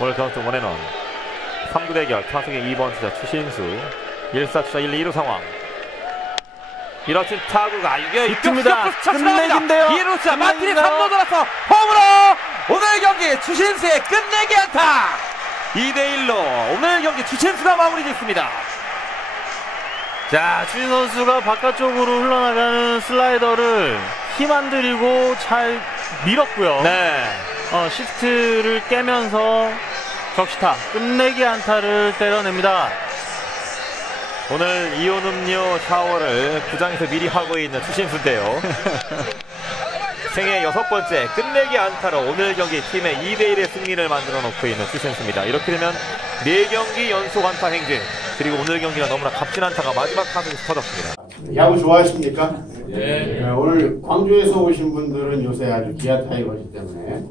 오늘 카운트 원앤원 3구 대결 타석의 2번 주자 추신수 1사 주자 1, 2루 상황. 밀어친 타구가 이게 있습니다. 끝내기인데요. 2루자 마틴이 3루 돌아서 홈으로 오늘 경기 추신수의 끝내기 안타. 2대1로 오늘 경기 추신수가 마무리 짓습니다. 자, 추신 선수가 바깥쪽으로 흘러나가는 슬라이더를 힘 안 들이고 잘 밀었고요. 네. 시프트를 깨면서 적시타 끝내기 안타를 때려냅니다. 오늘 이온 음료 샤워를 구장에서 미리 하고 있는 추신수인데요. 생애 6번째 끝내기 안타로 오늘 경기 팀의 2대1의 승리를 만들어 놓고 있는 추신수입니다. 이렇게 되면 4경기 연속 안타 행진, 그리고 오늘 경기가 너무나 값진 안타가 마지막 타석에서 터졌습니다. 야구 좋아하십니까? 네. 오늘 광주에서 오신 분들은 요새 아주 기아 타이거즈 때문에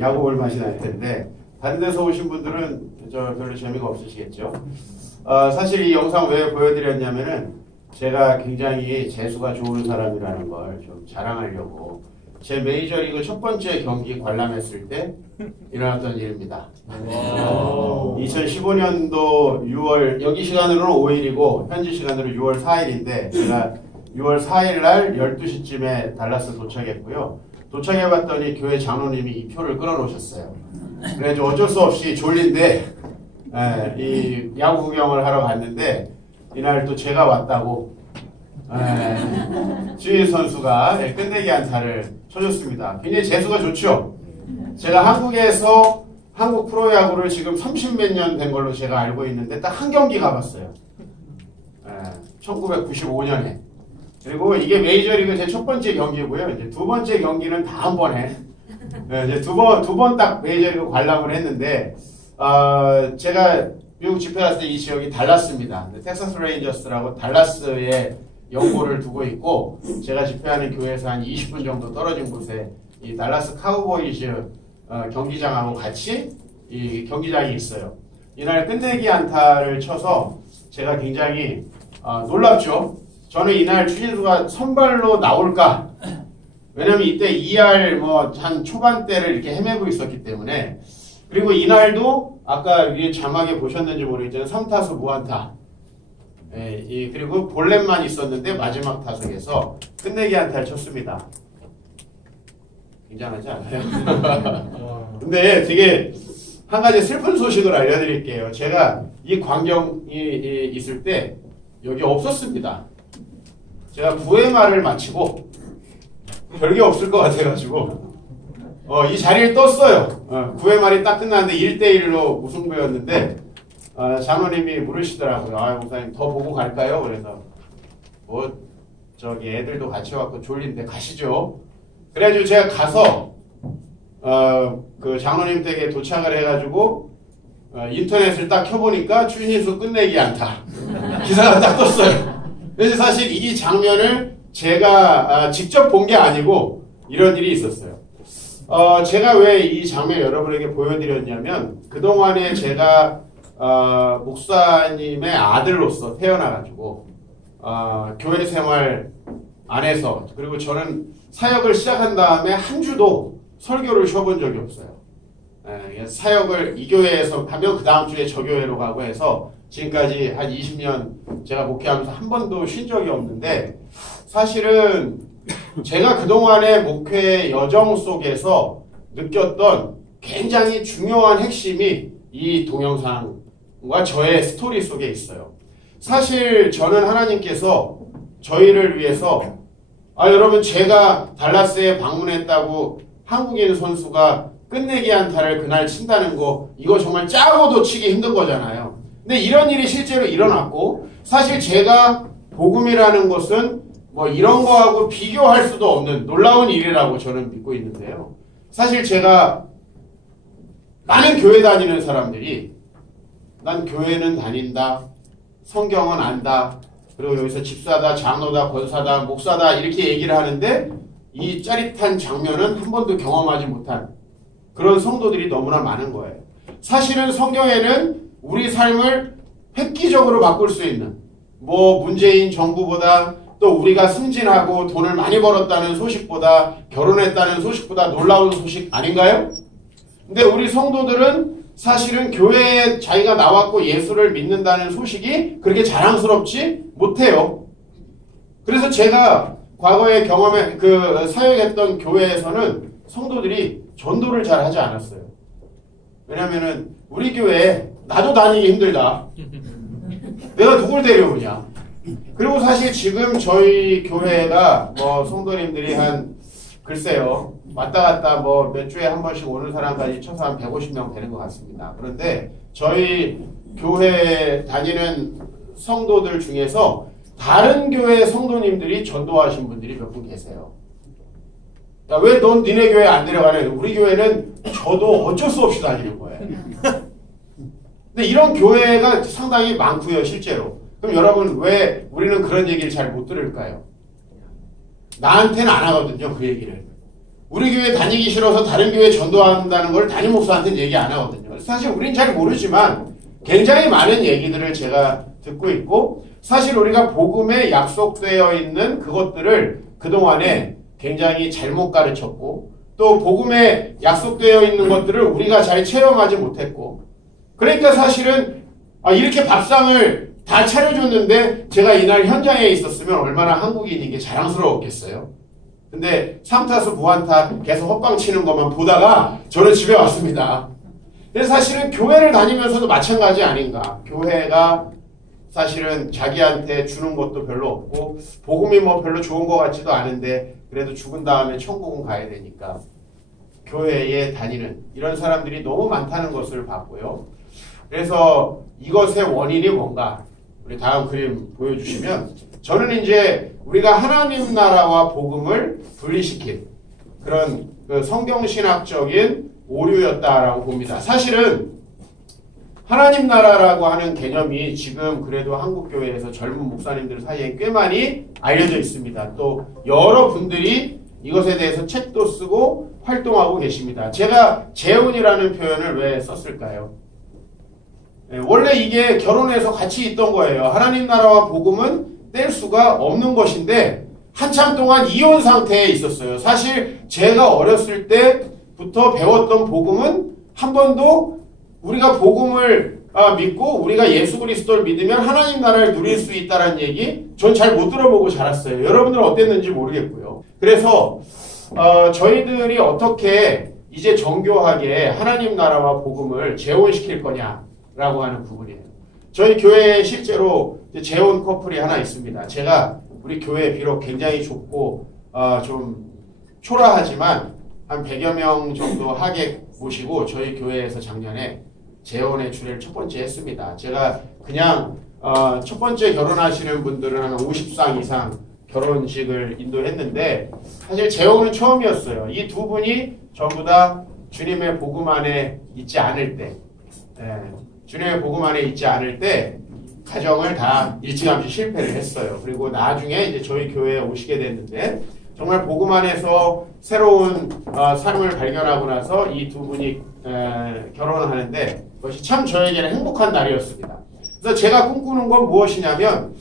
야구 볼 맛이 날 텐데, 다른 데서 오신 분들은 별로 재미가 없으시겠죠? 사실 이 영상 왜 보여드렸냐면은 제가 굉장히 재수가 좋은 사람이라는 걸 좀 자랑하려고 제 메이저리그 첫 번째 경기 관람했을 때 일어났던 일입니다. 2015년도 6월, 여기 시간으로는 5일이고 현지 시간으로 6월 4일인데 제가 6월 4일 날 12시쯤에 달라스 도착했고요. 도착해봤더니 교회 장로님이 이 표를 끊어놓으셨어요. 그래서 어쩔 수 없이 졸린데 이 야구 구경을 하러 갔는데 이날 또 제가 왔다고 주희 선수가 끝내기 안타를 쳐줬습니다. 굉장히 재수가 좋죠. 제가 한국에서 한국 프로야구를 지금 30몇 년 된 걸로 제가 알고 있는데 딱 한 경기 가봤어요. 1995년에. 그리고 이게 메이저리그 제 첫 번째 경기고요. 이제 두 번째 경기는 다음번에 이제 두 번 딱 메이저리그 관람을 했는데 제가 미국 집회 갔을 때 이 지역이 달라스입니다. 텍사스 레인저스라고 달라스에 연고를 두고 있고, 제가 집회하는 교회에서 한 20분 정도 떨어진 곳에 이 달라스 카우보이즈 경기장하고 같이 이 경기장이 있어요. 이날 끝내기 안타를 쳐서 제가 굉장히 놀랍죠. 저는 이날 추신수가 선발로 나올까? 왜냐면 이때 2할 한 초반대를 이렇게 헤매고 있었기 때문에. 그리고 이날도 아까 위에 자막에 보셨는지 모르겠지만 3타수 무안타. 그리고 볼넷만 있었는데 마지막 타석에서 끝내기 안타를 쳤습니다. 굉장하지 않아요? 근데 되게 한 가지 슬픈 소식을 알려드릴게요. 제가 이 광경이 있을 때 여기 없었습니다. 제가 9회 말을 마치고 별게 없을 것 같아가지고 이 자리를 떴어요. 9회 말이 딱 끝났는데 1대1로 무승부였는데 장로님이 물으시더라고요. 목사님 더 보고 갈까요? 그래서 저기 애들도 같이 왔고 졸린데 가시죠. 그래가지고 제가 가서 그 장로님 댁에 도착을 해가지고 인터넷을 딱 켜보니까 추신수 끝내기 안타 기사가 딱 떴어요. 그래서 사실 이 장면을 제가 직접 본 게 아니고 이런 일이 있었어요. 제가 왜 이 장면 여러분에게 보여드렸냐면, 그동안에 제가 목사님의 아들로서 태어나가지고 교회 생활 안에서, 그리고 저는 사역을 시작한 다음에 한 주도 설교를 쉬어본 적이 없어요. 사역을 이 교회에서 하면 그 다음 주에 저 교회로 가고 해서 지금까지 한 20년 제가 목회하면서 한 번도 쉰 적이 없는데, 사실은 제가 그동안의 목회 여정 속에서 느꼈던 굉장히 중요한 핵심이 이 동영상과 저의 스토리 속에 있어요. 사실 저는 하나님께서 저희를 위해서 여러분, 제가 달라스에 방문했다고 한국인 선수가 끝내기 안타를 그날 친다는 거, 이거 정말 짜고도 치기 힘든 거잖아요. 근데 이런 일이 실제로 일어났고, 사실 제가 복음이라는 것은 이런 거하고 비교할 수도 없는 놀라운 일이라고 저는 믿고 있는데요. 사실 제가 많은 교회 다니는 사람들이 난 교회는 다닌다, 성경은 안다, 그리고 여기서 집사다, 장로다, 권사다, 목사다 이렇게 얘기를 하는데, 이 짜릿한 장면은 한 번도 경험하지 못한 그런 성도들이 너무나 많은 거예요. 사실은 성경에는 우리 삶을 획기적으로 바꿀 수 있는, 문재인 정부보다, 또 우리가 승진하고 돈을 많이 벌었다는 소식보다, 결혼했다는 소식보다 놀라운 소식 아닌가요? 근데 우리 성도들은 사실은 교회에 자기가 나왔고 예수를 믿는다는 소식이 그렇게 자랑스럽지 못해요. 그래서 제가 과거에 경험해 사역했던 교회에서는 성도들이 전도를 잘 하지 않았어요. 왜냐면은 우리 교회에 나도 다니기 힘들다. 내가 누굴 데려오냐. 그리고 사실 지금 저희 교회가 뭐 성도님들이 글쎄요, 왔다 갔다 뭐 몇 주에 한 번씩 오는 사람까지 쳐서 한 150명 되는 것 같습니다. 그런데 저희 교회 다니는 성도들 중에서 다른 교회 성도님들이 전도하신 분들이 몇 분 계세요. 야, 왜 넌 니네 교회 안 데려가냐? 우리 교회는 저도 어쩔 수 없이 다니는 거예요. 근데 이런 교회가 상당히 많고요, 실제로. 그럼 여러분, 왜 우리는 그런 얘기를 잘 못 들을까요? 나한테는 안 하거든요, 그 얘기를. 우리 교회 다니기 싫어서 다른 교회 전도한다는 걸 담임 목사한테는 얘기 안 하거든요. 사실 우린 잘 모르지만 굉장히 많은 얘기들을 제가 듣고 있고, 사실 우리가 복음에 약속되어 있는 그것들을 그동안에 굉장히 잘못 가르쳤고, 또 복음에 약속되어 있는 것들을 우리가 잘 체험하지 못했고, 그러니까 사실은 이렇게 밥상을 다 차려줬는데 제가 이날 현장에 있었으면 얼마나 한국인인 게 자랑스러웠겠어요. 근데 삼타수 무안타 계속 헛방 치는 것만 보다가 저는 집에 왔습니다. 근데 사실은 교회를 다니면서도 마찬가지 아닌가. 교회가 사실은 자기한테 주는 것도 별로 없고 복음이 뭐 별로 좋은 것 같지도 않은데 그래도 죽은 다음에 천국은 가야 되니까 교회에 다니는 이런 사람들이 너무 많다는 것을 봤고요. 그래서 이것의 원인이 뭔가 우리 다음 그림 보여주시면 저는 이제 우리가 하나님 나라와 복음을 분리시킨 그런 성경신학적인 오류였다라고 봅니다. 사실은 하나님 나라라고 하는 개념이 지금 그래도 한국교회에서 젊은 목사님들 사이에 꽤 많이 알려져 있습니다. 또 여러분들이 이것에 대해서 책도 쓰고 활동하고 계십니다. 제가 재혼이라는 표현을 왜 썼을까요? 원래 이게 결혼해서 같이 있던 거예요. 하나님 나라와 복음은 뗄 수가 없는 것인데 한참 동안 이혼 상태에 있었어요. 사실 제가 어렸을 때부터 배웠던 복음은 한 번도 우리가 복음을 믿고 우리가 예수 그리스도를 믿으면 하나님 나라를 누릴 수 있다는 얘기 전 잘 못 들어보고 자랐어요. 여러분들은 어땠는지 모르겠고요. 그래서 저희들이 어떻게 이제 정교하게 하나님 나라와 복음을 재혼시킬 거냐라고 하는 부분이에요. 저희 교회에 실제로 재혼 커플이 하나 있습니다. 제가 우리 교회 비록 굉장히 좁고 좀 초라하지만 한 100여 명 정도 하객 모시고 저희 교회에서 작년에 재혼의 주례를 첫 번째 했습니다. 제가 그냥 첫 번째 결혼하시는 분들은 한 50상 이상 결혼식을 인도했는데 사실 재혼은 처음이었어요. 이 두 분이 전부 다 주님의 복음 안에 있지 않을 때 주님의 복음 안에 있지 않을 때 가정을 다 일찌감치 실패를 했어요. 그리고 나중에 이제 저희 교회에 오시게 됐는데 정말 복음 안에서 새로운 삶을 발견하고 나서 이 두 분이 결혼을 하는데 그것이 참 저에게는 행복한 날이었습니다. 그래서 제가 꿈꾸는 건 무엇이냐면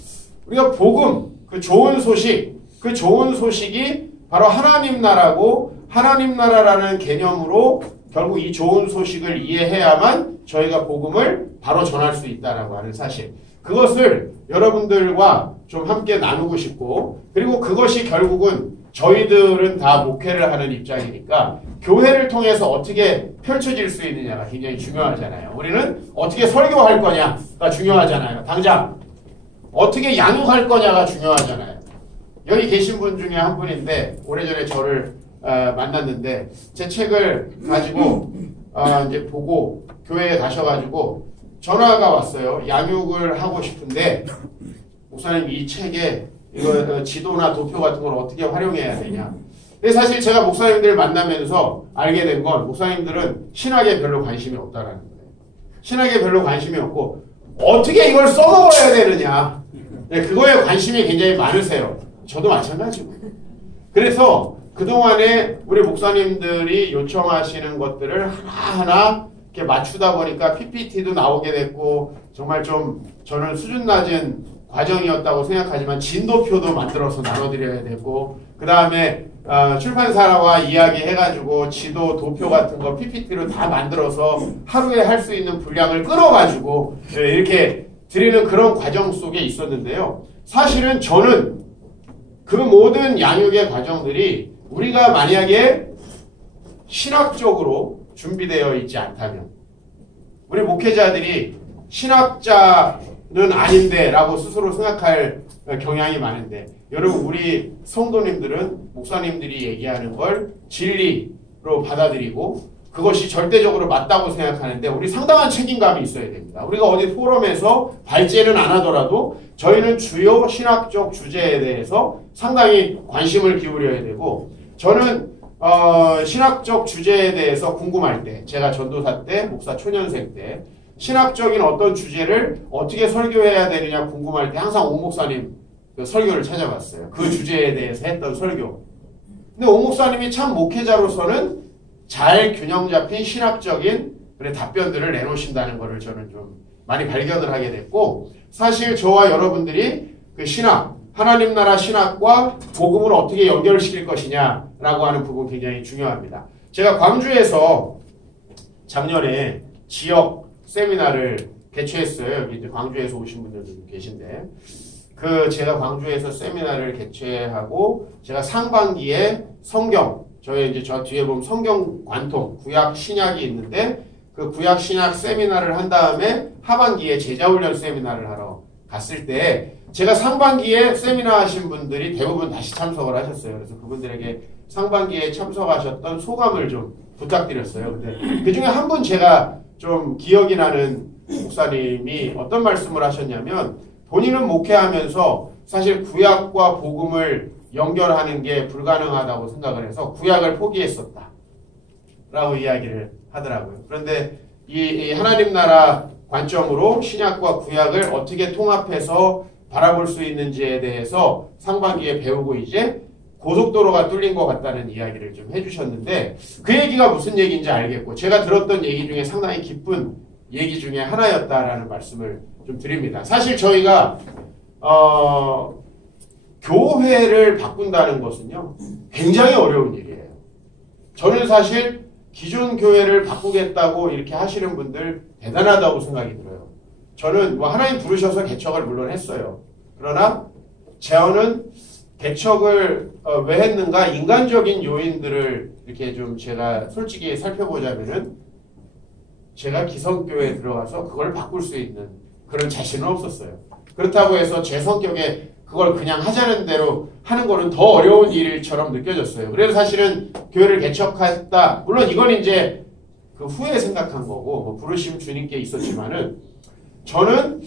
우리가 복음, 그 좋은 소식이 바로 하나님 나라고 하나님 나라라는 개념으로 결국 이 좋은 소식을 이해해야만 저희가 복음을 바로 전할 수 있다라고 하는 사실. 그것을 여러분들과 좀 함께 나누고 싶고 그리고 그것이 결국은 저희들은 다 목회를 하는 입장이니까 교회를 통해서 어떻게 펼쳐질 수 있느냐가 굉장히 중요하잖아요. 우리는 어떻게 설교할 거냐가 중요하잖아요. 당장 어떻게 양육할 거냐가 중요하잖아요. 여기 계신 분 중에 한 분인데 오래전에 저를 만났는데 제 책을 가지고 이제 보고 교회에 가셔가지고 전화가 왔어요. 양육을 하고 싶은데 목사님 이 책에 이거 지도나 도표 같은 걸 어떻게 활용해야 되냐. 근데 사실 제가 목사님들을 만나면서 알게 된 건 목사님들은 신학에 별로 관심이 없다라는 거예요. 신학에 별로 관심이 없고 어떻게 이걸 써먹어야 되느냐. 그거에 관심이 굉장히 많으세요. 저도 마찬가지고. 그래서 그동안에 우리 목사님들이 요청하시는 것들을 하나하나 이렇게 맞추다 보니까 PPT도 나오게 됐고 정말 좀 저는 수준 낮은 과정이었다고 생각하지만 진도표도 만들어서 나눠드려야 되고 그 다음에 출판사와 이야기해가지고 지도, 도표 같은 거 PPT로 다 만들어서 하루에 할 수 있는 분량을 끌어가지고 이렇게 드리는 그런 과정 속에 있었는데요. 사실은 저는 그 모든 양육의 과정들이 우리가 만약에 신학적으로 준비되어 있지 않다면, 우리 목회자들이 신학자는 아닌데 라고 스스로 생각할 경향이 많은데, 여러분 우리 성도님들은 목사님들이 얘기하는 걸 진리로 받아들이고 그것이 절대적으로 맞다고 생각하는데 우리 상당한 책임감이 있어야 됩니다. 우리가 어디 포럼에서 발제는 안 하더라도 저희는 주요 신학적 주제에 대해서 상당히 관심을 기울여야 되고, 저는 신학적 주제에 대해서 궁금할 때, 제가 전도사 때, 목사 초년생 때 신학적인 어떤 주제를 어떻게 설교해야 되느냐 궁금할 때 항상 오 목사님 그 설교를 찾아봤어요. 그 주제에 대해서 했던 설교. 근데 오 목사님이 참 목회자로서는 잘 균형 잡힌 신학적인 답변들을 내놓으신다는 것을 저는 좀 많이 발견을 하게 됐고, 사실 저와 여러분들이 그 신학, 하나님 나라 신학과 복음을 어떻게 연결시킬 것이냐라고 하는 부분 굉장히 중요합니다. 제가 광주에서 작년에 지역 세미나를 개최했어요. 여기 이제 광주에서 오신 분들도 계신데, 제가 광주에서 세미나를 개최하고, 제가 상반기에 성경, 저 뒤에 보면 성경 관통, 구약 신약이 있는데, 그 구약 신약 세미나를 한 다음에 하반기에 제자훈련 세미나를 하러 갔을 때, 제가 상반기에 세미나 하신 분들이 대부분 다시 참석을 하셨어요. 그래서 그분들에게 상반기에 참석하셨던 소감을 좀 부탁드렸어요. 근데 그 중에 한 분 제가 좀 기억이 나는 목사님이 어떤 말씀을 하셨냐면, 본인은 목회하면서 사실 구약과 복음을 연결하는 게 불가능하다고 생각을 해서 구약을 포기했었다 라고 이야기를 하더라고요. 그런데 이 하나님 나라 관점으로 신약과 구약을 어떻게 통합해서 바라볼 수 있는지에 대해서 상반기에 배우고 이제 고속도로가 뚫린 것 같다는 이야기를 좀 해주셨는데, 그 얘기가 무슨 얘기인지 알겠고, 제가 들었던 얘기 중에 상당히 기쁜 얘기 중에 하나였다라는 말씀을 좀 드립니다. 사실 저희가 교회를 바꾼다는 것은요 굉장히 어려운 일이에요. 저는 사실 기존 교회를 바꾸겠다고 이렇게 하시는 분들 대단하다고 생각이 들어요. 저는 뭐 하나님 부르셔서 개척을 물론 했어요. 그러나 저는 개척을 왜 했는가, 인간적인 요인들을 이렇게 좀 제가 솔직히 살펴보자면은, 제가 기성교회에 들어가서 그걸 바꿀 수 있는 그런 자신은 없었어요. 그렇다고 해서 제 성격에 그걸 그냥 하자는 대로 하는 거는 더 어려운 일처럼 느껴졌어요. 그래서 사실은 교회를 개척했다. 물론 이건 이제 그 후에 생각한 거고, 뭐 부르심 주님께 있었지만은, 저는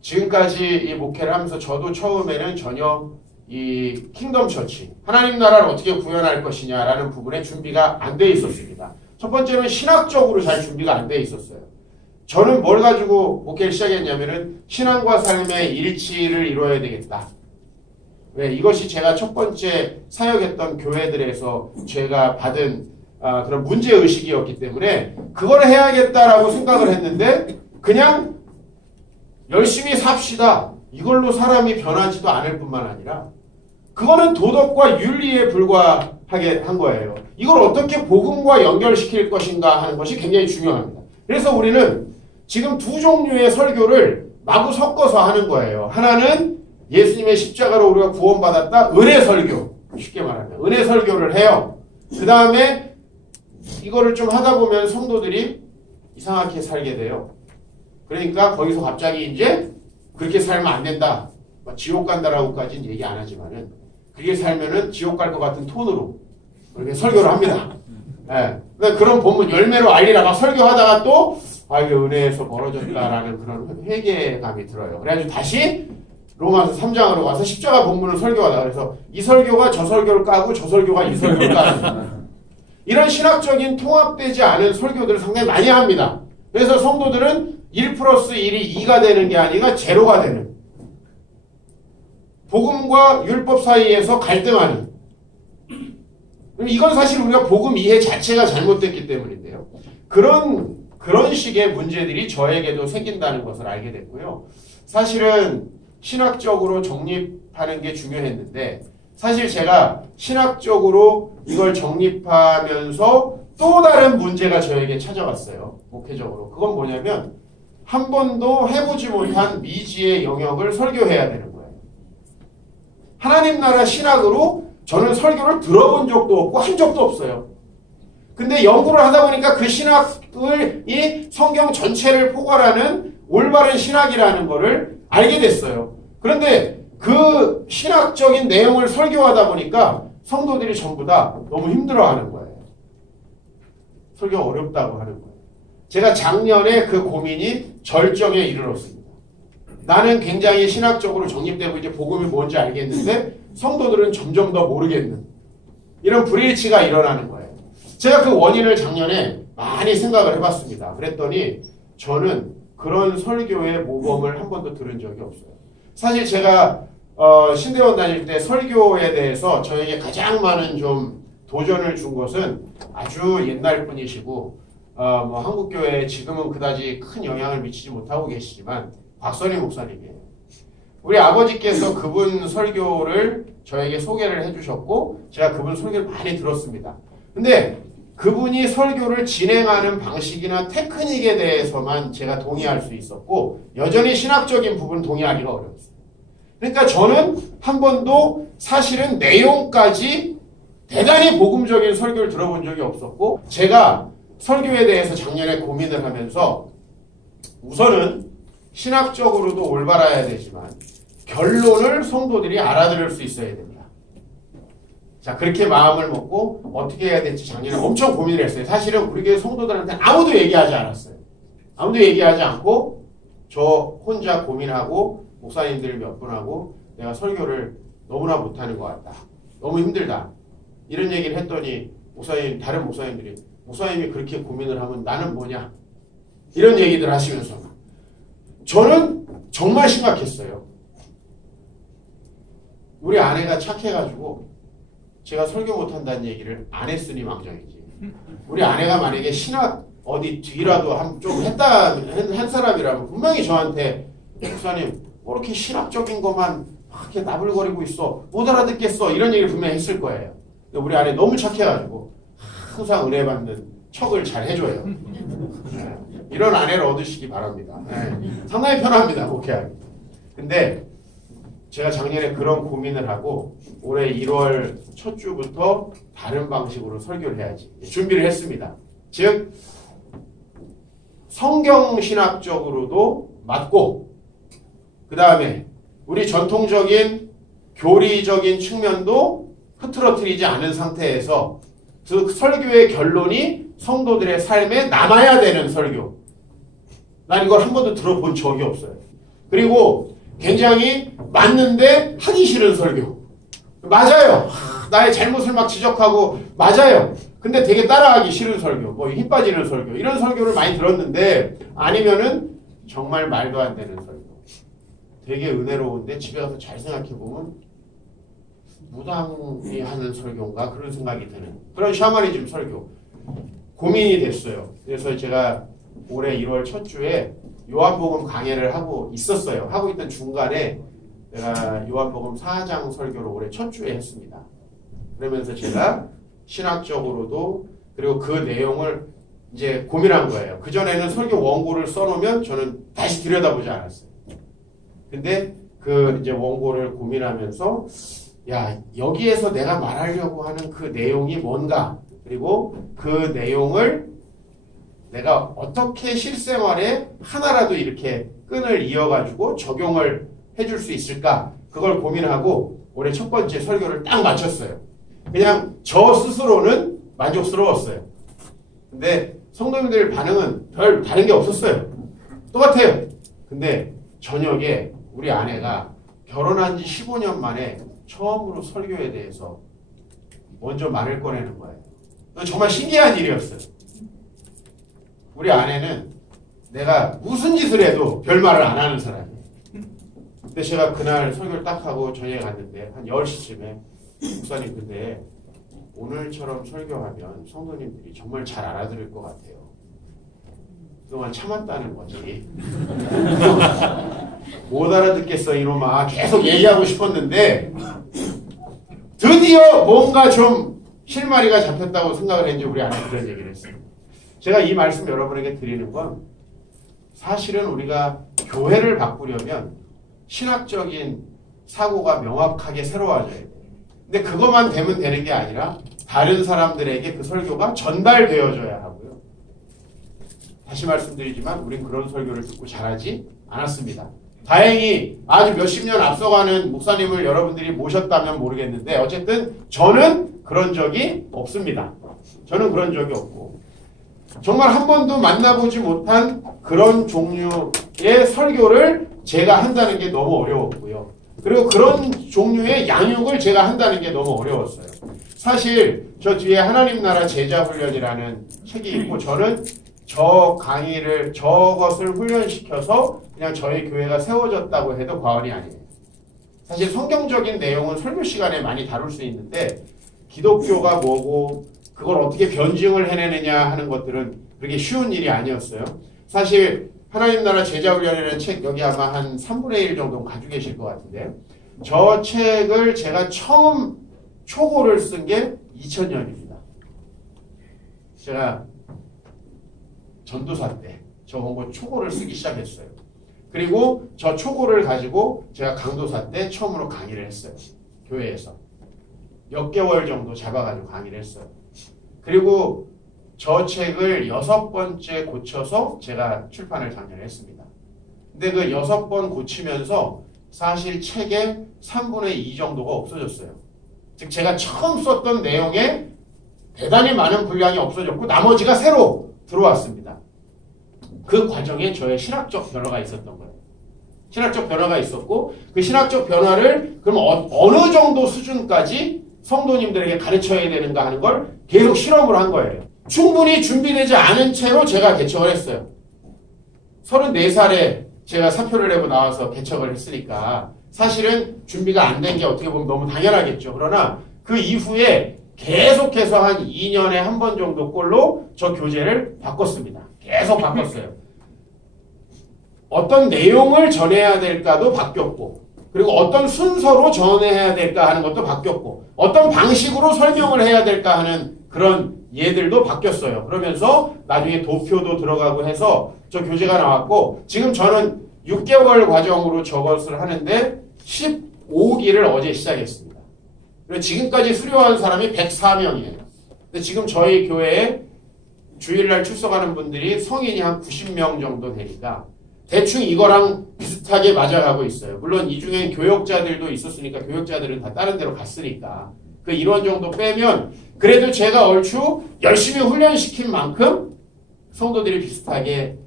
지금까지 이 목회를 하면서 저도 처음에는 전혀 이 킹덤 처치, 하나님 나라를 어떻게 구현할 것이냐라는 부분에 준비가 안 돼 있었습니다. 첫 번째는 신학적으로 잘 준비가 안 돼 있었어요. 저는 뭘 가지고 목회를 시작했냐면은 신앙과 삶의 일치를 이루어야 되겠다. 왜? 이것이 제가 첫 번째 사역했던 교회들에서 제가 받은 그런 문제의식이었기 때문에 그걸 해야겠다라고 생각을 했는데, 그냥 열심히 삽시다, 이걸로 사람이 변하지도 않을 뿐만 아니라 그거는 도덕과 윤리에 불과하게 한 거예요. 이걸 어떻게 복음과 연결시킬 것인가 하는 것이 굉장히 중요합니다. 그래서 우리는 지금 두 종류의 설교를 마구 섞어서 하는 거예요. 하나는 예수님의 십자가로 우리가 구원받았다, 은혜 설교, 쉽게 말하면 은혜 설교를 해요. 그 다음에 이거를 좀 하다 보면 성도들이 이상하게 살게 돼요. 그러니까 거기서 갑자기 이제 그렇게 살면 안 된다, 지옥 간다라고까지는 얘기 안 하지만은, 그렇게 살면은 지옥 갈 것 같은 톤으로 이렇게 설교를 합니다. 예. 그런 본문 열매로 알리라 막 설교하다가 또 이게 은혜에서 멀어졌다라는 그런 회개감이 들어요. 그래가지고 다시 로마서 3장으로 가서 십자가 본문을 설교하다. 그래서 이 설교가 저 설교를 까고 저 설교가 이 설교를 까고 이런 신학적인 통합되지 않은 설교들을 상당히 많이 합니다. 그래서 성도들은 1 플러스 1이 2가 되는 게 아니라 제로가 되는, 복음과 율법 사이에서 갈등하는, 이건 사실 우리가 복음 이해 자체가 잘못됐기 때문인데요. 그런 식의 문제들이 저에게도 생긴다는 것을 알게 됐고요. 사실은 신학적으로 정립하는 게 중요했는데, 사실 제가 신학적으로 이걸 정립하면서 또 다른 문제가 저에게 찾아왔어요. 목회적으로. 그건 뭐냐면 한 번도 해보지 못한 미지의 영역을 설교해야 되는 거예요. 하나님 나라 신학으로 저는 설교를 들어본 적도 없고 한 적도 없어요. 근데 연구를 하다 보니까 그 신학을 이 성경 전체를 포괄하는 올바른 신학이라는 것을 알게 됐어요. 그런데 그 신학적인 내용을 설교하다 보니까 성도들이 전부 다 너무 힘들어하는 거예요. 설교가 어렵다고 하는 거예요. 제가 작년에 그 고민이 절정에 이르렀습니다. 나는 굉장히 신학적으로 정립되고 이제 복음이 뭔지 알겠는데 성도들은 점점 더 모르겠는 이런 불일치가 일어나는 거예요. 제가 그 원인을 작년에 많이 생각을 해봤습니다. 그랬더니 저는 그런 설교의 모범을 한 번도 들은 적이 없어요. 사실 제가 신대원 다닐 때 설교에 대해서 저에게 가장 많은 좀 도전을 준 것은 아주 옛날 분이시고 뭐 한국교회에 지금은 그다지 큰 영향을 미치지 못하고 계시지만 박선희 목사님이에요. 우리 아버지께서 그분 설교를 저에게 소개를 해주셨고 제가 그분 설교를 많이 들었습니다. 근데 그분이 설교를 진행하는 방식이나 테크닉에 대해서만 제가 동의할 수 있었고 여전히 신학적인 부분 동의하기가 어려웠어요. 그러니까 저는 한 번도 사실은 내용까지 대단히 복음적인 설교를 들어본 적이 없었고 제가 설교에 대해서 작년에 고민을 하면서 우선은 신학적으로도 올바라야 되지만 결론을 성도들이 알아들을 수 있어야 됩니다. 자, 그렇게 마음을 먹고 어떻게 해야 될지 작년에 엄청 고민을 했어요. 사실은 우리 교회 성도들한테 아무도 얘기하지 않았어요. 아무도 얘기하지 않고 저 혼자 고민하고 목사님들 몇 분하고 내가 설교를 너무나 못하는 것 같다. 너무 힘들다. 이런 얘기를 했더니 목사님, 다른 목사님들이 목사님이 그렇게 고민을 하면 나는 뭐냐. 이런 얘기들 하시면서 저는 정말 심각했어요. 우리 아내가 착해가지고 제가 설교 못한다는 얘기를 안 했으니 망정이지. 우리 아내가 만약에 신학 어디 뒤라도 좀 했다 한 사람이라면 분명히 저한테 목사님 뭐 이렇게 신학적인 것만 막 이렇게 나불거리고 있어 못 알아듣겠어 이런 얘기를 분명히 했을 거예요. 근데 우리 아내 너무 착해가지고 항상 은혜 받는 척을 잘 해줘요. 이런 아내를 얻으시기 바랍니다. 상당히 편합니다. 목회하기. 근데 제가 작년에 그런 고민을 하고 올해 1월 첫 주부터 다른 방식으로 설교를 해야지 준비를 했습니다. 즉 성경신학적으로도 맞고 그 다음에 우리 전통적인 교리적인 측면도 흐트러뜨리지 않은 상태에서 그 설교의 결론이 성도들의 삶에 남아야 되는 설교. 난 이걸 한 번도 들어본 적이 없어요. 그리고 굉장히 맞는데 하기 싫은 설교. 맞아요. 나의 잘못을 막 지적하고 맞아요. 근데 되게 따라하기 싫은 설교. 뭐 힘 빠지는 설교. 이런 설교를 많이 들었는데 아니면은 정말 말도 안 되는 설교. 되게 은혜로운데 집에 가서 잘 생각해보면 무당이 하는 설교인가 그런 생각이 드는 그런 샤머니즘 설교. 고민이 됐어요. 그래서 제가 올해 1월 첫 주에 요한복음 강해를 하고 있었어요. 하고 있던 중간에 내가 요한복음 4장 설교를 올해 첫 주에 했습니다. 그러면서 제가 신학적으로도 그리고 그 내용을 이제 고민한 거예요. 그전에는 설교 원고를 써놓으면 저는 다시 들여다보지 않았어요. 근데 그 이제 원고를 고민하면서 야, 여기에서 내가 말하려고 하는 그 내용이 뭔가 그리고 그 내용을 내가 어떻게 실생활에 하나라도 이렇게 끈을 이어가지고 적용을 해줄 수 있을까 그걸 고민하고 올해 첫 번째 설교를 딱 마쳤어요. 그냥 저 스스로는 만족스러웠어요. 근데 성도님들 반응은 별 다른 게 없었어요. 똑같아요. 근데 저녁에 우리 아내가 결혼한 지 15년 만에 처음으로 설교에 대해서 먼저 말을 꺼내는 거예요. 정말 신기한 일이었어요. 우리 아내는 내가 무슨 짓을 해도 별말을 안 하는 사람이에요. 근데 제가 그날 설교를 딱 하고 저녁에 갔는데 한 10시쯤에 목사님 근데 오늘처럼 설교하면 성도님들이 정말 잘 알아들을 것 같아요. 그동안 참았다는 거지. 못 알아듣겠어 이놈아. 계속 얘기하고 싶었는데 드디어 뭔가 좀 실마리가 잡혔다고 생각을 했는지 우리 아내가 그런 얘기를 했어요. 제가 이 말씀 여러분에게 드리는 건 사실은 우리가 교회를 바꾸려면 신학적인 사고가 명확하게 새로워져야 돼요. 근데 그것만 되면 되는 게 아니라 다른 사람들에게 그 설교가 전달되어져야 하고요. 다시 말씀드리지만 우린 그런 설교를 듣고 자라지 않았습니다. 다행히 아주 몇십 년 앞서가는 목사님을 여러분들이 모셨다면 모르겠는데 어쨌든 저는 그런 적이 없습니다. 저는 그런 적이 없고 정말 한 번도 만나보지 못한 그런 종류의 설교를 제가 한다는 게 너무 어려웠고요. 그리고 그런 종류의 양육을 제가 한다는 게 너무 어려웠어요. 사실 저 뒤에 하나님 나라 제자 훈련이라는 책이 있고 저는 저것을 훈련시켜서 그냥 저희 교회가 세워졌다고 해도 과언이 아니에요. 사실 성경적인 내용은 설교 시간에 많이 다룰 수 있는데 기독교가 뭐고 그걸 어떻게 변증을 해내느냐 하는 것들은 그렇게 쉬운 일이 아니었어요. 사실 하나님 나라 제자 훈련이라는 책 여기 아마 한 3분의 1 정도 가지고 계실 것 같은데 저 책을 제가 처음 초고를 쓴 게 2000년입니다. 제가 전도사 때 저 원고 초고를 쓰기 시작했어요. 그리고 저 초고를 가지고 제가 강도사 때 처음으로 강의를 했어요. 교회에서. 몇 개월 정도 잡아가지고 강의를 했어요. 그리고 저 책을 6번째 고쳐서 제가 출판을 작년에 했습니다. 근데 그 6번 고치면서 사실 책의 3분의 2 정도가 없어졌어요. 즉 제가 처음 썼던 내용에 대단히 많은 분량이 없어졌고 나머지가 새로 들어왔습니다. 그 과정에 저의 신학적 변화가 있었던 거예요. 신학적 변화가 있었고 그 신학적 변화를 그럼 어느 정도 수준까지 성도님들에게 가르쳐야 되는가 하는 걸 계속 실험을 한 거예요. 충분히 준비되지 않은 채로 제가 개척을 했어요. 34살에 제가 사표를 내고 나와서 개척을 했으니까 사실은 준비가 안 된 게 어떻게 보면 너무 당연하겠죠. 그러나 그 이후에 계속해서 한 2년에 한 번 정도 꼴로 저 교재를 바꿨습니다. 계속 바꿨어요. 어떤 내용을 전해야 될까도 바뀌었고 그리고 어떤 순서로 전해야 될까 하는 것도 바뀌었고 어떤 방식으로 설명을 해야 될까 하는 그런 예들도 바뀌었어요. 그러면서 나중에 도표도 들어가고 해서 저 교재가 나왔고 지금 저는 6개월 과정으로 저것을 하는데 15기를 어제 시작했습니다. 그리고 지금까지 수료한 사람이 104명이에요. 근데 지금 저희 교회에 주일날 출석하는 분들이 성인이 한 90명 정도 되니까 대충 이거랑 비슷하게 맞아가고 있어요. 물론 이 중엔 교역자들도 있었으니까 교역자들은 다 다른 데로 갔으니까 그 인원 정도 빼면 그래도 제가 얼추 열심히 훈련시킨 만큼 성도들이 비슷하게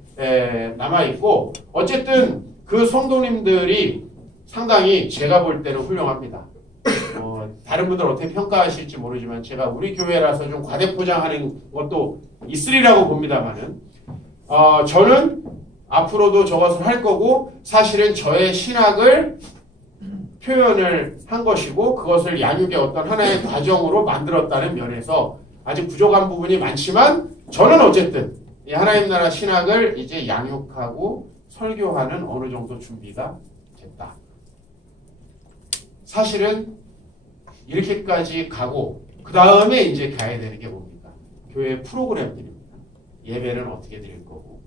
남아있고 어쨌든 그 성도님들이 상당히 제가 볼 때는 훌륭합니다. 다른 분들 어떻게 평가하실지 모르지만 제가 우리 교회라서 좀 과대포장하는 것도 있으리라고 봅니다만은 저는 앞으로도 저것을 할 거고 사실은 저의 신학을 표현을 한 것이고 그것을 양육의 어떤 하나의 과정으로 만들었다는 면에서 아직 부족한 부분이 많지만 저는 어쨌든 이 하나님 나라 신학을 이제 양육하고 설교하는 어느 정도 준비가 됐다. 사실은 이렇게까지 가고 그 다음에 이제 가야 되는 게 뭡니까? 교회 프로그램들입니다. 예배는 어떻게 드릴 거고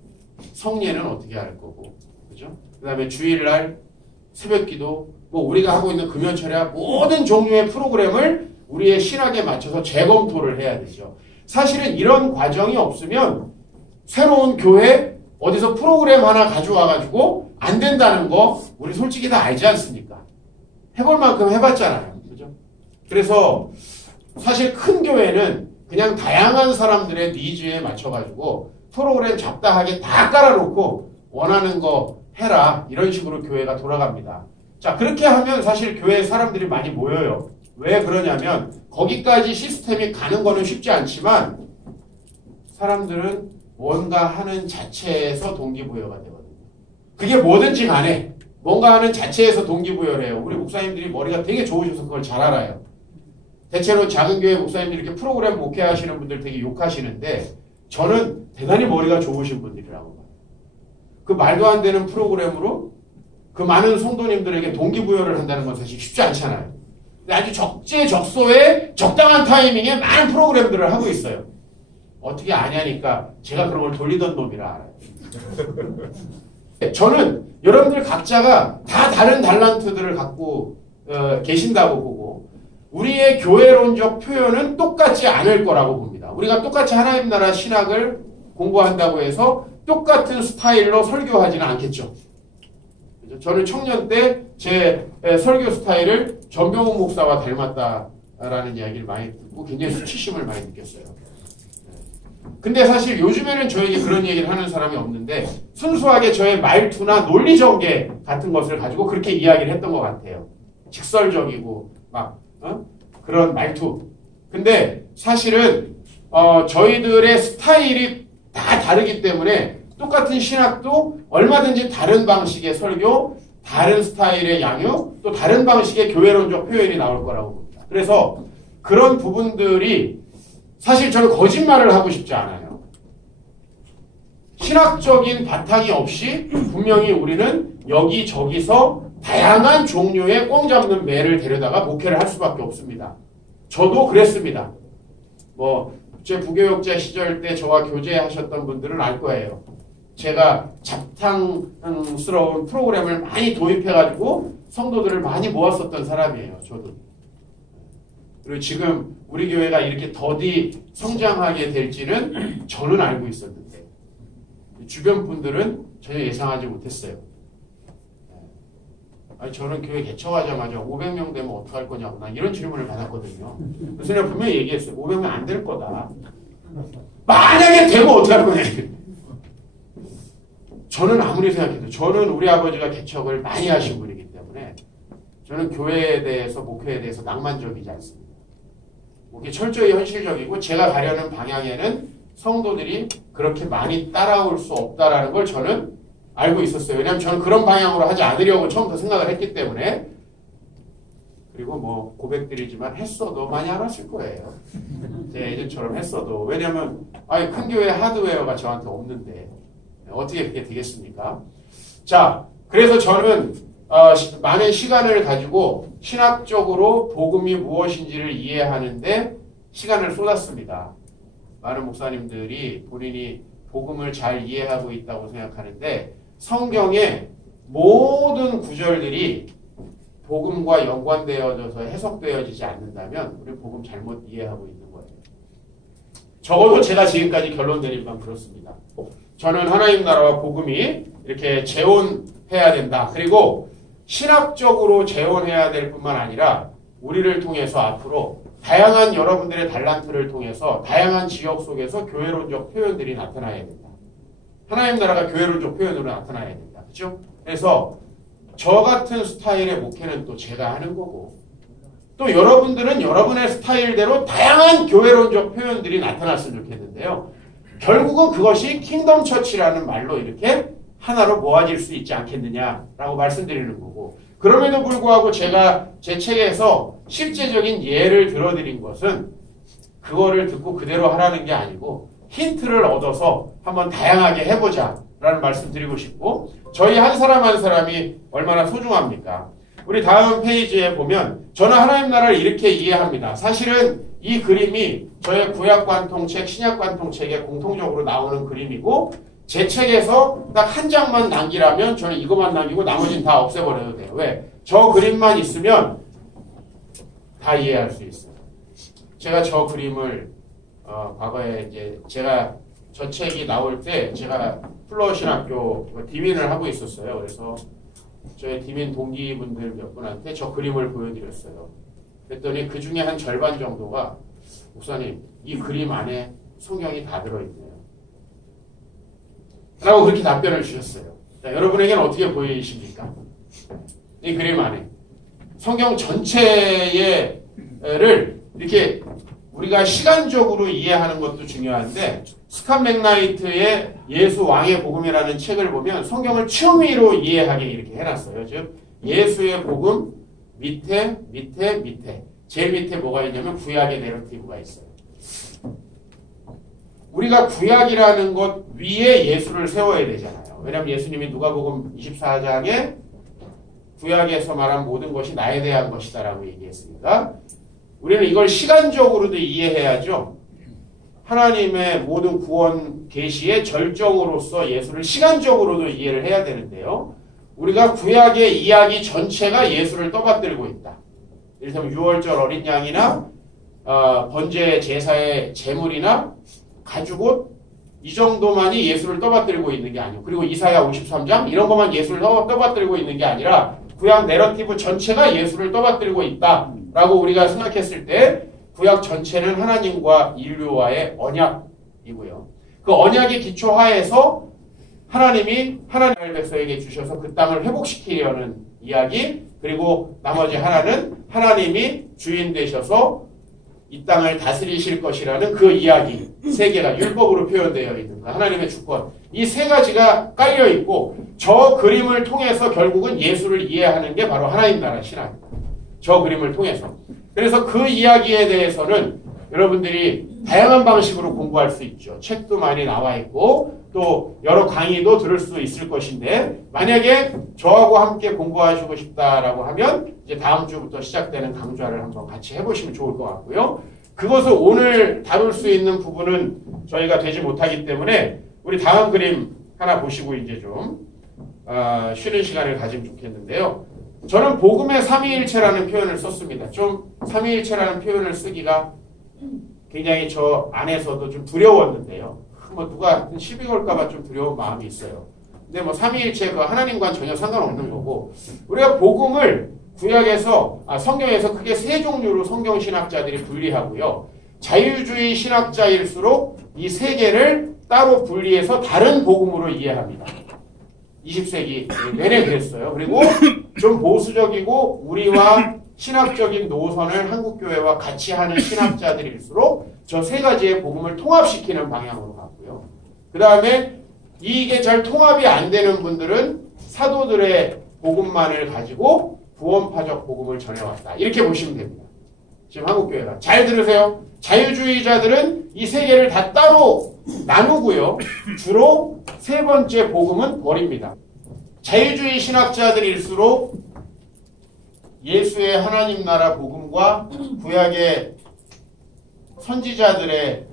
성례는 어떻게 할 거고 그죠? 그 다음에 주일날 새벽기도 뭐 우리가 하고 있는 금요철야 모든 종류의 프로그램을 우리의 신학에 맞춰서 재검토를 해야 되죠. 사실은 이런 과정이 없으면 새로운 교회 어디서 프로그램 하나 가져와가지고 안 된다는 거 우리 솔직히 다 알지 않습니까? 해볼 만큼 해봤잖아요. 그죠? 그래서 사실 큰 교회는 그냥 다양한 사람들의 니즈에 맞춰가지고 프로그램 잡다하게 다 깔아놓고 원하는 거 해라 이런 식으로 교회가 돌아갑니다. 자 그렇게 하면 사실 교회에 사람들이 많이 모여요. 왜 그러냐면 거기까지 시스템이 가는 거는 쉽지 않지만 사람들은 뭔가 하는 자체에서 동기부여가 되거든요. 그게 뭐든지 간에 뭔가 하는 자체에서 동기부여를 해요. 우리 목사님들이 머리가 되게 좋으셔서 그걸 잘 알아요. 대체로 작은 교회 목사님들이 이렇게 프로그램 목회하시는 분들 되게 욕하시는데 저는 대단히 머리가 좋으신 분들이라고 봐요. 그 말도 안 되는 프로그램으로 그 많은 성도님들에게 동기부여를 한다는 건 사실 쉽지 않잖아요. 아주 적재적소에 적당한 타이밍에 많은 프로그램들을 하고 있어요. 어떻게 아냐니까 제가 그런 걸 돌리던 놈이라 알아요. 저는 여러분들 각자가 다 다른 달란트들을 갖고 계신다고 보고 우리의 교회론적 표현은 똑같지 않을 거라고 봅니다. 우리가 똑같이 하나님 나라 신학을 공부한다고 해서 똑같은 스타일로 설교하지는 않겠죠. 저는 청년 때 제 설교 스타일을 전병훈 목사와 닮았다라는 이야기를 많이 듣고 굉장히 수치심을 많이 느꼈어요. 근데 사실 요즘에는 저에게 그런 얘기를 하는 사람이 없는데 순수하게 저의 말투나 논리 전개 같은 것을 가지고 그렇게 이야기를 했던 것 같아요. 직설적이고 막 그런 말투. 근데 사실은 저희들의 스타일이 다 다르기 때문에 똑같은 신학도 얼마든지 다른 방식의 설교, 다른 스타일의 양육, 또 다른 방식의 교회론적 표현이 나올 거라고 봅니다. 그래서 그런 부분들이 사실 저는 거짓말을 하고 싶지 않아요. 신학적인 바탕이 없이 분명히 우리는 여기저기서 다양한 종류의 꽁 잡는 매를 데려다가 목회를 할 수밖에 없습니다. 저도 그랬습니다. 제 부교육자 시절 때 저와 교제하셨던 분들은 알 거예요. 제가 잡탕스러운 프로그램을 많이 도입해가지고 성도들을 많이 모았었던 사람이에요. 저도. 그리고 지금 우리 교회가 이렇게 더디 성장하게 될지는 저는 알고 있었는데 주변 분들은 전혀 예상하지 못했어요. 아니, 저는 교회 개척하자마자 500명 되면 어떡할 거냐고 난 이런 질문을 받았거든요. 그래서 내가 분명히 얘기했어요. 500명 안 될 거다. 만약에 되면 어떡할 거냐. 저는 아무리 생각해도 저는 우리 아버지가 개척을 많이 하신 분이기 때문에 저는 교회에 대해서 목회에 대해서 낭만적이지 않습니다. 목회 철저히 현실적이고 제가 가려는 방향에는 성도들이 그렇게 많이 따라올 수 없다라는 걸 저는 알고 있었어요. 왜냐하면 저는 그런 방향으로 하지 않으려고 처음부터 생각을 했기 때문에. 그리고 고백드리지만 했어도 많이 알았을 거예요. 제 예전처럼 했어도. 왜냐하면 큰 교회 하드웨어가 저한테 없는데 어떻게 그렇게 되겠습니까? 자, 그래서 저는 많은 시간을 가지고 신학적으로 복음이 무엇인지를 이해하는데 시간을 쏟았습니다. 많은 목사님들이 본인이 복음을 잘 이해하고 있다고 생각하는데 성경의 모든 구절들이 복음과 연관되어져서 해석되어지지 않는다면 우리 복음 잘못 이해하고 있는 거예요. 적어도 제가 지금까지 결론 내린 건 그렇습니다. 저는 하나님 나라와 복음이 이렇게 재혼해야 된다. 그리고 신학적으로 재혼해야 될 뿐만 아니라 우리를 통해서 앞으로 다양한 여러분들의 달란트를 통해서 다양한 지역 속에서 교회론적 표현들이 나타나야 된다. 하나님 나라가 교회론적 표현으로 나타나야 된다. 그렇죠? 그래서 저 같은 스타일의 목회는 또 제가 하는 거고 또 여러분들은 여러분의 스타일대로 다양한 교회론적 표현들이 나타났으면 좋겠는데요. 결국은 그것이 킹덤 처치라는 말로 이렇게 하나로 모아질 수 있지 않겠느냐라고 말씀드리는 거고 그럼에도 불구하고 제가 제 책에서 실제적인 예를 들어드린 것은 그거를 듣고 그대로 하라는 게 아니고 힌트를 얻어서 한번 다양하게 해보자 라는 말씀 드리고 싶고 저희 한 사람 한 사람이 얼마나 소중합니까? 우리 다음 페이지에 보면 저는 하나님 나라를 이렇게 이해합니다. 사실은 이 그림이 저의 구약관통책, 신약관통책에 공통적으로 나오는 그림이고 제 책에서 딱 한 장만 남기라면 저는 이것만 남기고 나머지는 다 없애버려도 돼요. 왜? 저 그림만 있으면 다 이해할 수 있어요. 제가 저 그림을 과거에 이제 제가 저 책이 나올 때 제가 플러신학교 디민을 하고 있었어요. 그래서 저희 디민 동기분들 몇 분한테 저 그림을 보여드렸어요. 그랬더니 그 중에 한 절반 정도가 목사님 이 그림 안에 성경이 다 들어있네요. 라고 그렇게 답변을 주셨어요. 자, 여러분에게는 어떻게 보이십니까? 이 그림 안에 성경 전체를 이렇게 우리가 시간적으로 이해하는 것도 중요한데 스캇 맥나이트의 예수 왕의 복음이라는 책을 보면 성경을 층위로 이해하게 이렇게 해놨어요. 즉 예수의 복음 밑에 제일 밑에 뭐가 있냐면 구약의 내러티브가 있어요. 우리가 구약이라는 것 위에 예수를 세워야 되잖아요. 왜냐하면 예수님이 누가복음 24장에 구약에서 말한 모든 것이 나에 대한 것이다라고 얘기했습니다. 우리는 이걸 시간적으로도 이해해야죠. 하나님의 모든 구원 계시의 절정으로서 예수를 시간적으로도 이해를 해야 되는데요. 우리가 구약의 이야기 전체가 예수를 떠받들고 있다. 이를테면 유월절 어린 양이나 번제 제사의 제물이나 가죽옷 이 정도만이 예수를 떠받들고 있는 게 아니고, 그리고 이사야 53장 이런 것만 예수를 떠받들고 있는 게 아니라 구약 내러티브 전체가 예수를 떠받들고 있다라고 우리가 생각했을 때 구약 전체는 하나님과 인류와의 언약이고요. 그 언약의 기초 하에서 하나님이 하나님의 백성에게 주셔서 그 땅을 회복시키려는 이야기, 그리고 나머지 하나는 하나님이 주인 되셔서 이 땅을 다스리실 것이라는 그 이야기 세 개가 율법으로 표현되어 있는 거, 하나님의 주권, 이 세 가지가 깔려 있고, 저 그림을 통해서 결국은 예수를 이해하는 게 바로 하나님 나라 신앙입니다. 저 그림을 통해서. 그래서 그 이야기에 대해서는 여러분들이 다양한 방식으로 공부할 수 있죠. 책도 많이 나와 있고 또 여러 강의도 들을 수 있을 것인데, 만약에 저하고 함께 공부하시고 싶다라고 하면 이제 다음 주부터 시작되는 강좌를 한번 같이 해보시면 좋을 것 같고요. 그것을 오늘 다룰 수 있는 부분은 저희가 되지 못하기 때문에 우리 다음 그림 하나 보시고 이제 좀 쉬는 시간을 가지면 좋겠는데요. 저는 복음의 삼위일체라는 표현을 썼습니다. 좀 삼위일체라는 표현을 쓰기가 굉장히 저 안에서도 좀 두려웠는데요. 뭐 누가 시비 걸까봐 좀 두려운 마음이 있어요. 근데 뭐 삼위일체 그 하나님과는 전혀 상관없는 거고, 우리가 복음을 구약에서 성경에서 크게 세 종류로 성경 신학자들이 분리하고요. 자유주의 신학자일수록 이 세 개를 따로 분리해서 다른 복음으로 이해합니다. 20세기 내내 그랬어요. 그리고 좀 보수적이고 우리와 신학적인 노선을 한국교회와 같이 하는 신학자들일수록 저 세 가지의 복음을 통합시키는 방향으로 갔고요. 그 다음에 이게 잘 통합이 안 되는 분들은 사도들의 복음만을 가지고 구원파적 복음을 전해왔다. 이렇게 보시면 됩니다. 지금 한국교회가. 잘 들으세요. 자유주의자들은 이 세 개를 다 따로 나누고요. 주로 세 번째 복음은 버립니다. 자유주의 신학자들일수록 예수의 하나님 나라 복음과 구약의 선지자들의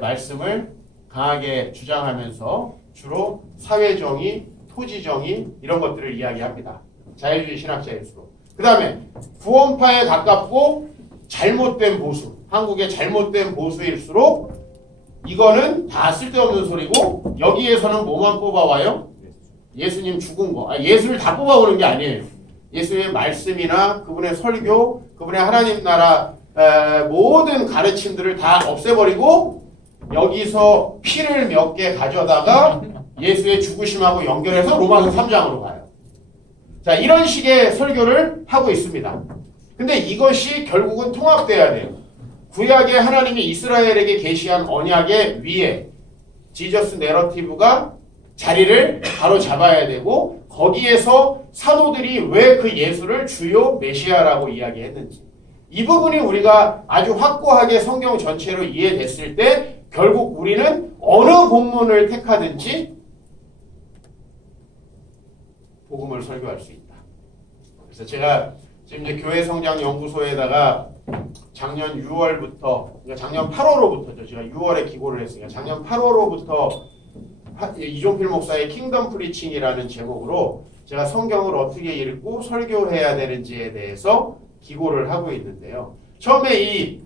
말씀을 강하게 주장하면서 주로 사회정의, 토지정의 이런 것들을 이야기합니다. 자유주의 신학자일수록. 그 다음에 구원파에 가깝고 잘못된 보수, 한국의 잘못된 보수일수록 이거는 다 쓸데없는 소리고, 여기에서는 뭐만 뽑아와요? 예수님 죽은 거. 예수를 다 뽑아오는 게 아니에요. 예수의 말씀이나 그분의 설교, 그분의 하나님 나라 모든 가르침들을 다 없애버리고 여기서 피를 몇 개 가져다가 예수의 죽으심하고 연결해서 로마서 3장으로 가요. 자, 이런 식의 설교를 하고 있습니다. 근데 이것이 결국은 통합돼야 돼요. 구약의 하나님이 이스라엘에게 계시한 언약의 위에 지저스 내러티브가 자리를 바로 잡아야 되고, 거기에서 사도들이 왜 그 예수를 주요 메시아라고 이야기했는지, 이 부분이 우리가 아주 확고하게 성경 전체로 이해됐을 때 결국 우리는 어느 본문을 택하든지 복음을 설교할 수 있다. 그래서 제가 지금 이제 교회 성장 연구소에다가 작년 6월부터, 그러니까 작년 8월로부터죠. 제가 6월에 기고를 했으니까 작년 8월로부터 이종필 목사의 킹덤 프리칭이라는 제목으로 제가 성경을 어떻게 읽고 설교해야 되는지에 대해서 기고를 하고 있는데요. 처음에 이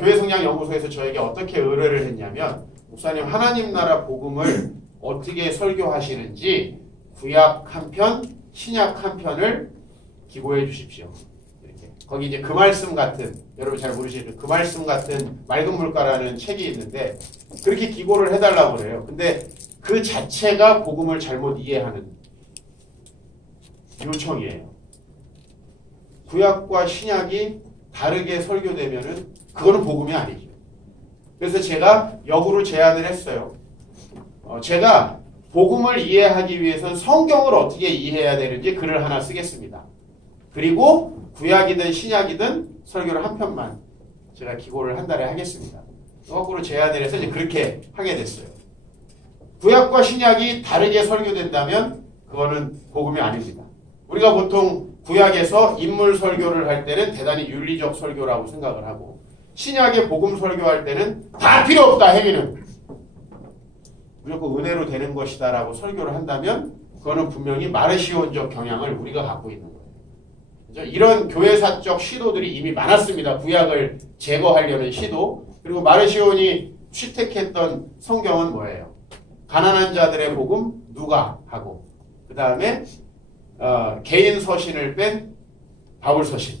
교회 성장 연구소에서 저에게 어떻게 의뢰를 했냐면, 목사님 하나님 나라 복음을 어떻게 설교하시는지 구약 한 편, 신약 한 편을 기고해 주십시오. 이렇게. 거기 이제 그 말씀 같은, 여러분 잘 모르시는 그 말씀 같은 맑은 물가라는 책이 있는데 그렇게 기고를 해달라고 그래요. 근데 그 자체가 복음을 잘못 이해하는 요청이에요. 구약과 신약이 다르게 설교되면은 그거는 복음이 아니죠. 그래서 제가 역으로 제안을 했어요. 제가 복음을 이해하기 위해서는 성경을 어떻게 이해해야 되는지 글을 하나 쓰겠습니다. 그리고 구약이든 신약이든 설교를 한 편만 제가 기고를 한 달에 하겠습니다. 거꾸로 제안을 해서 이제 그렇게 하게 됐어요. 구약과 신약이 다르게 설교된다면 그거는 복음이 아닙니다. 우리가 보통 구약에서 인물 설교를 할 때는 대단히 윤리적 설교라고 생각을 하고 신약의 복음 설교할 때는 다 필요 없다 행위는 무조건 은혜로 되는 것이다 라고 설교를 한다면 그거는 분명히 마르시온적 경향을 우리가 갖고 있는 거예요. 그렇죠? 이런 교회사적 시도들이 이미 많았습니다. 구약을 제거하려는 시도. 그리고 마르시온이 채택했던 성경은 뭐예요? 가난한 자들의 복음 누가 하고 그 다음에 개인 서신을 뺀 바울 서신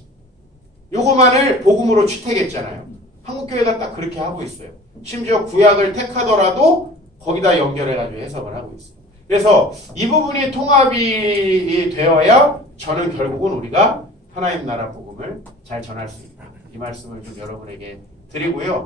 요거만을 복음으로 채택했잖아요. 한국교회가 딱 그렇게 하고 있어요. 심지어 구약을 택하더라도 거기다 연결해가지고 해석을 하고 있어요. 그래서 이 부분이 통합이 되어야 저는 결국은 우리가 하나님 나라 복음을 잘 전할 수 있다. 이 말씀을 좀 여러분에게 드리고요.